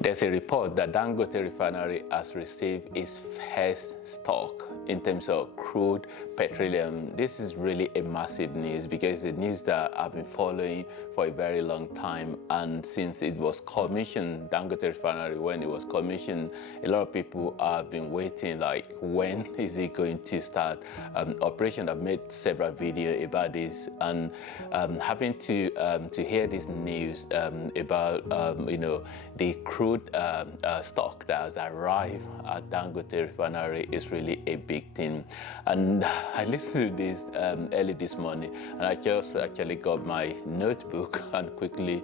There's a report that Dangote Refinery has received its first stock in terms of crude petroleum. This is really a massive news because it's news that I've been following for a very long time, and since it was commissioned, Dangote Refinery, when it was commissioned, a lot of people have been waiting, like, when is it going to start operation? I've made several videos about this, and having to hear this news about the crude stock that has arrived at Dangote Refinery is really a big thing. And I listened to this early this morning, and I just actually got my notebook and quickly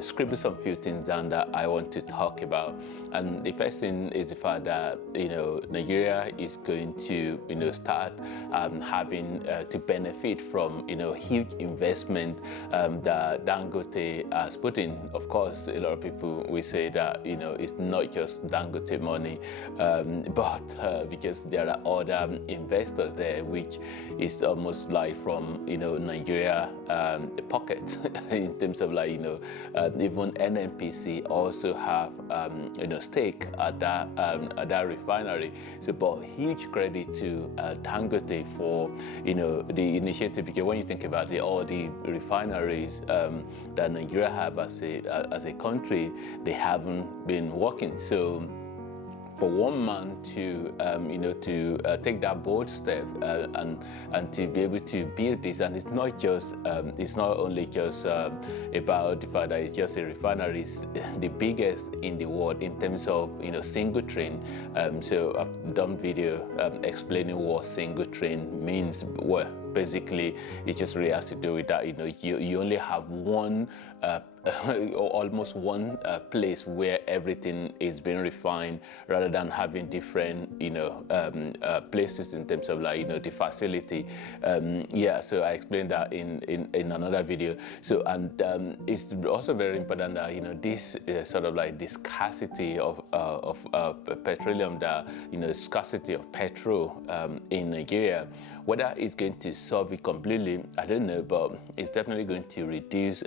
scribbled some few things down that I want to talk about. And the first thing is the fact that Nigeria is going to start having to benefit from huge investment that Dangote has put in. Of course, a lot of people will say that it's not just Dangote money, but because there are other investors there, which is almost like from Nigeria pocket in terms of even NNPC also have stake at that refinery. So, but huge credit to Dangote for the initiative, because when you think about it, all the refineries that Nigeria have as a country, they haven't been working. So for one man to take that bold step and to be able to build this, and it's not only just about the fact that it's just a refinery, it's the biggest in the world in terms of single train. So I've done video explaining what single train means. Well, basically it just really has to do with that you only have one almost one place where everything is being refined, rather than having different places in terms of the facility. So I explained that in another video. So and it's also very important that this sort of the scarcity of petroleum, that scarcity of petrol in Nigeria, whether it's going to solve it completely, I don't know, but it's definitely going to reduce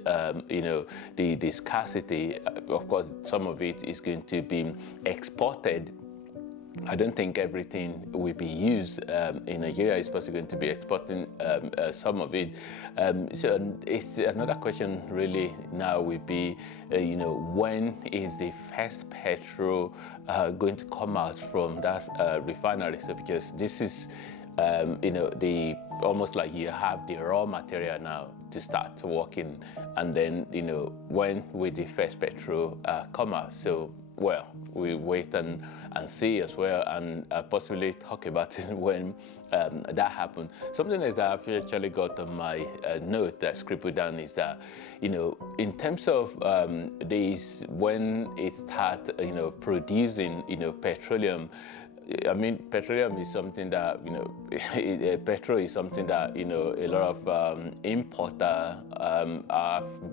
the scarcity. Of course, some of it is going to be exported. I don't think everything will be used in Nigeria. It's possibly going to be exporting some of it. So it's another question really now will be, when is the first petrol going to come out from that refinery? So because this is the almost like you have the raw material now to start working, and then when will the first petrol come out? So well, we wait and see as well, and possibly talk about it when that happens. Something else that I've actually got on my note that scribbled down is that in terms of this, when it starts producing petroleum, I mean, petroleum is something that petrol is something that a lot of importer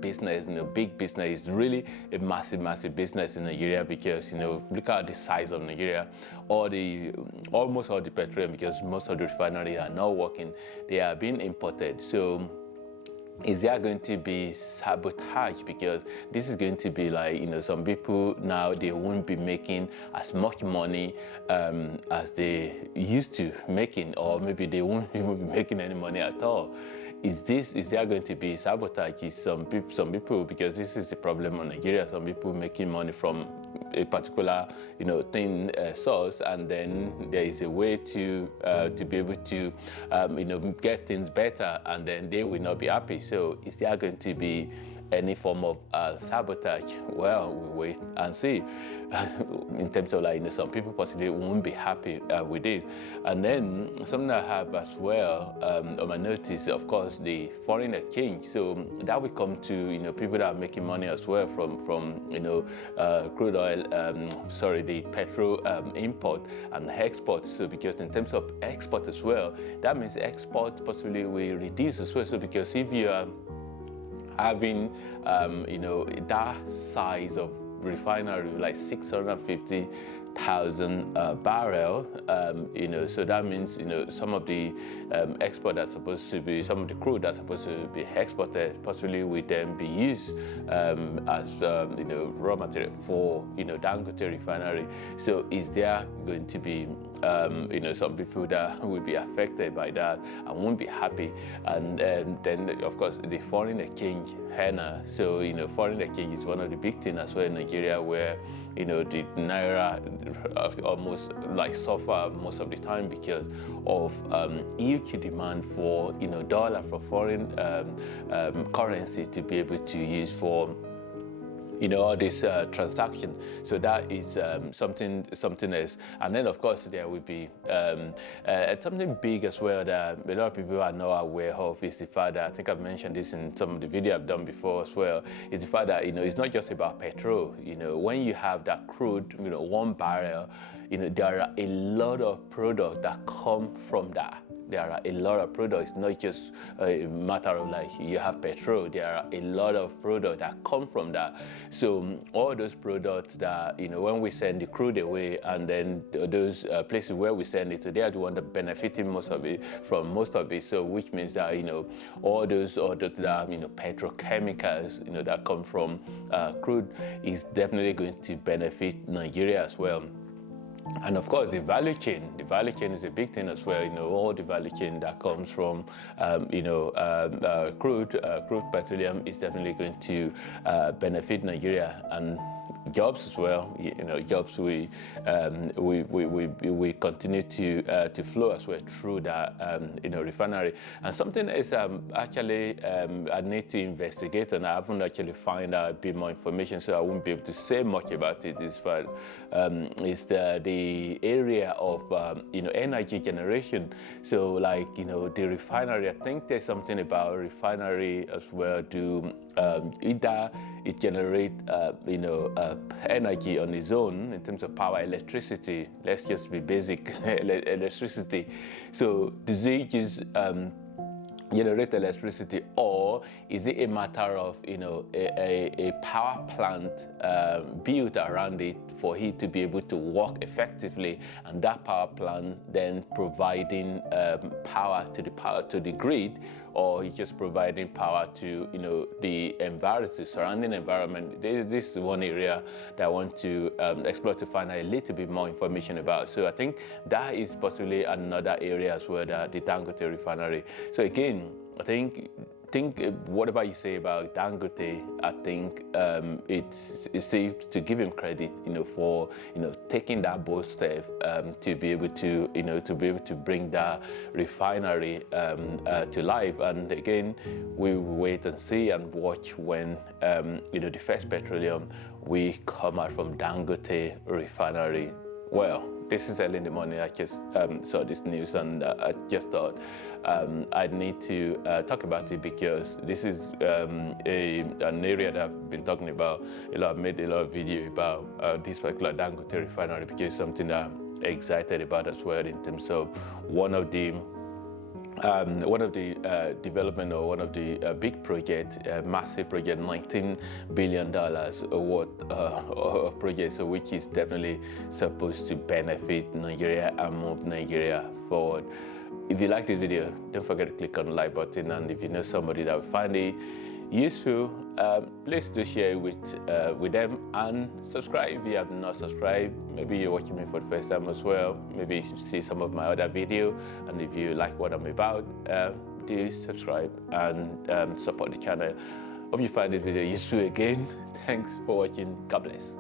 business, big business, is really a massive business in Nigeria, because look at the size of Nigeria. Almost all the petroleum, because most of the refineries are not working, they are being imported. So is there going to be sabotage? Because this is going to be some people now, they won't be making as much money as they used to making, or maybe they won't even be making any money at all. Is there going to be sabotage? Is some people, because this is the problem in Nigeria, some people making money from a particular thing source, and then there is a way to be able to get things better, and then they will not be happy. So is there going to be any form of sabotage? Well, we wait and see. In terms of some people possibly won't be happy with it. And then something I have as well on my notice, of course, the foreign exchange. So that will come to people that are making money as well from crude oil, the petrol import and export. So because in terms of export as well, that means export possibly will reduce as well. So because if you are having that size of refinery, like 650 100,000 barrel. So that means some of the export that's supposed to be, some of the crude that's supposed to be exported possibly will then be used as raw material for Dangote Refinery. So is there going to be some people that will be affected by that and won't be happy? And then of course the foreign exchange henna. So foreign exchange is one of the big things as well in Nigeria, where the naira almost like suffer most of the time because of huge demand for dollar, for foreign currency to be able to use for all this transaction. So that is something else. And then of course there will be something big as well that a lot of people are not aware of, is the fact that, I think I've mentioned this in some of the video I've done before as well, is the fact that it's not just about petrol. When you have that crude, 1 barrel, there are a lot of products that come from that. There are a lot of products, not just a matter of like you have petrol. There are a lot of products that come from that. So all those products that, when we send the crude away, and then those places where we send it to, they are the ones that benefiting from most of it. So which means that, all those petrochemicals, that come from crude is definitely going to benefit Nigeria as well. And of course, the value chain is a big thing as well. All the value chain that comes from, crude petroleum is definitely going to benefit Nigeria, and jobs as well. Jobs we continue to flow as well through that refinery. And something is actually I need to investigate, and I haven't actually find out a bit more information, so I won't be able to say much about it. Is the area of energy generation. So like the refinery, I think there's something about refinery as well. Either it generate energy on its own in terms of power, electricity. Let's just be basic, electricity. So does it just generate electricity, or is it a matter of a power plant built around it for it to be able to work effectively, and that power plant then providing power to the grid, or it's just providing power to the environment, the surrounding environment? This is one area that I want to explore to find out a little bit more information about. So I think that is possibly another area as well, that the Dangote Refinery. So again, I think whatever you say about Dangote, I think it's safe to give him credit, for taking that bold step to be able to bring that refinery to life. And again, we will wait and see and watch when the first petroleum will come out from Dangote Refinery. Well, this is early in the morning. I just saw this news, and I just thought I'd need to talk about it, because this is an area that I've been talking about a lot. I've made a lot of video about this particular Dangote Refinery, because it's something that I'm excited about as well, in terms of one of the development, or one of the big project, massive project, $19 billion worth of projects, so which is definitely supposed to benefit Nigeria and move Nigeria forward. If you like this video, don't forget to click on the like button, and if you know somebody that will find it useful, please do share it with them, and subscribe if you have not subscribed. Maybe you're watching me for the first time as well. Maybe you should see some of my other video, and if you like what I'm about, do subscribe and support the channel. Hope you find this video useful again. Thanks for watching. God bless.